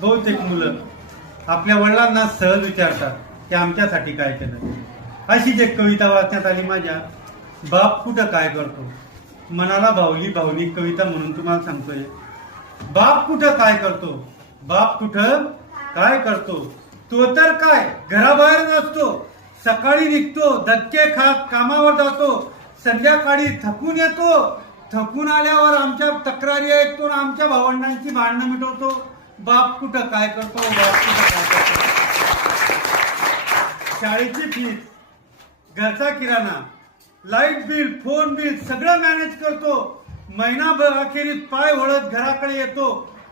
बहुतेक मुलं आपल्या वडिलांना सहज विचारतात की आमच्यासाठी काय केलं? अशीच एक कविता वाचण्यात आली माझ्या बाप कुठं काय करतो? मनाला भावली भावनिक कविता म्हणून तुम्हाला सांगतोय. बाप कुठं काय करतो? बाप कुठं काय करतो? तो तर काय? घराबाहेर नसतो. सकाळी निघतो धक्के खात कामावर जातो संध्याकाळी थकून येतो. थकून आल्यावर आमच्या तक्रारी ऐकतो आणि आमच्या भावंडांची भांडणं मिटवतो. बाप कुठं काय करतो बाप कुठं काय करतो? शाळेची फी घरचा किराणा लाइट बिल फोन बिल सगळं मॅनेज करतो. महिनाभर अखेरीत पाय वळत घराकडे येतो.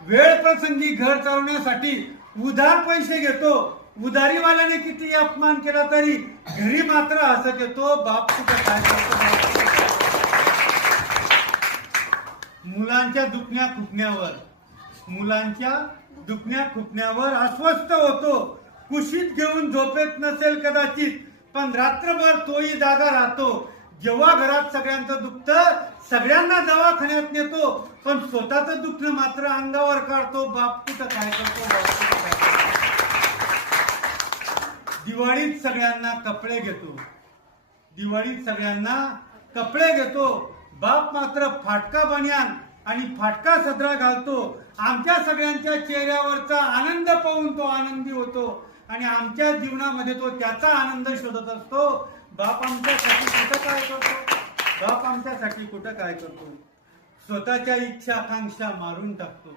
वेळ प्रसंगी घर चालवण्यासाठी उधार पैसे घेतो. उधारीवाल्याने किती अपमान केला तरी घरी मात्र हसत येतो बाप कुठं काय करतो बाप कुठं काय करतो. मुलांच्या दुखण्या खुपण्यावर. मुलांच्या दुखण्या खुपण्यावर अस्वस्थ होतो. कुशीत घेऊन झोपेत नसेल कदाचित पण रात्रभर तोही जागा राहतो. जेव्हा घरात सगळ्यांचं दुखतं सगळ्यांना दवाखान्यात नेतो पण स्वतःचं दुखणं मात्र अंगावर काढतो. बाप कुठं काय करतो बाप कुठं काय करतो. दिवाळीत सगळ्यांना कपडे घेतो. दिवाळीत सगळ्यांना कपडे घेतो. बाप मात्र फाटका बनियान आणि फाटका सदरा घालतो. आमच्या सगळ्यांच्या चेहऱ्यावरचा आनंद पाहून तो आनंदी होतो. आणि आमच्या जीवनामध्ये तो त्याचा आनंद शोधत असतो. बाप आमच्यासाठी कुठं काय करतो? बाप आमच्यासाठी कुठं काय करतो? स्वतःच्या इच्छा आकांक्षा मारून टाकतो.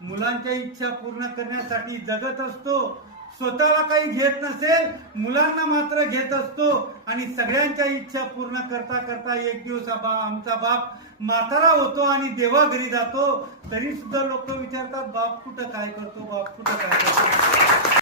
मुलांच्या इच्छा पूर्ण करण्यासाठी जगत असतो. स्वतःला काही घेत नसेल मुलांना मात्र घेत असतो. आणि सगळ्यांच्या इच्छा पूर्ण करता करता एक दिवस बा आमचा बाप म्हातारा होतो आणि देवा घरी जातो. तरी सुद्धा लोक विचारतात बाप कुठं काय करतो? बाप कुठं काय करतो?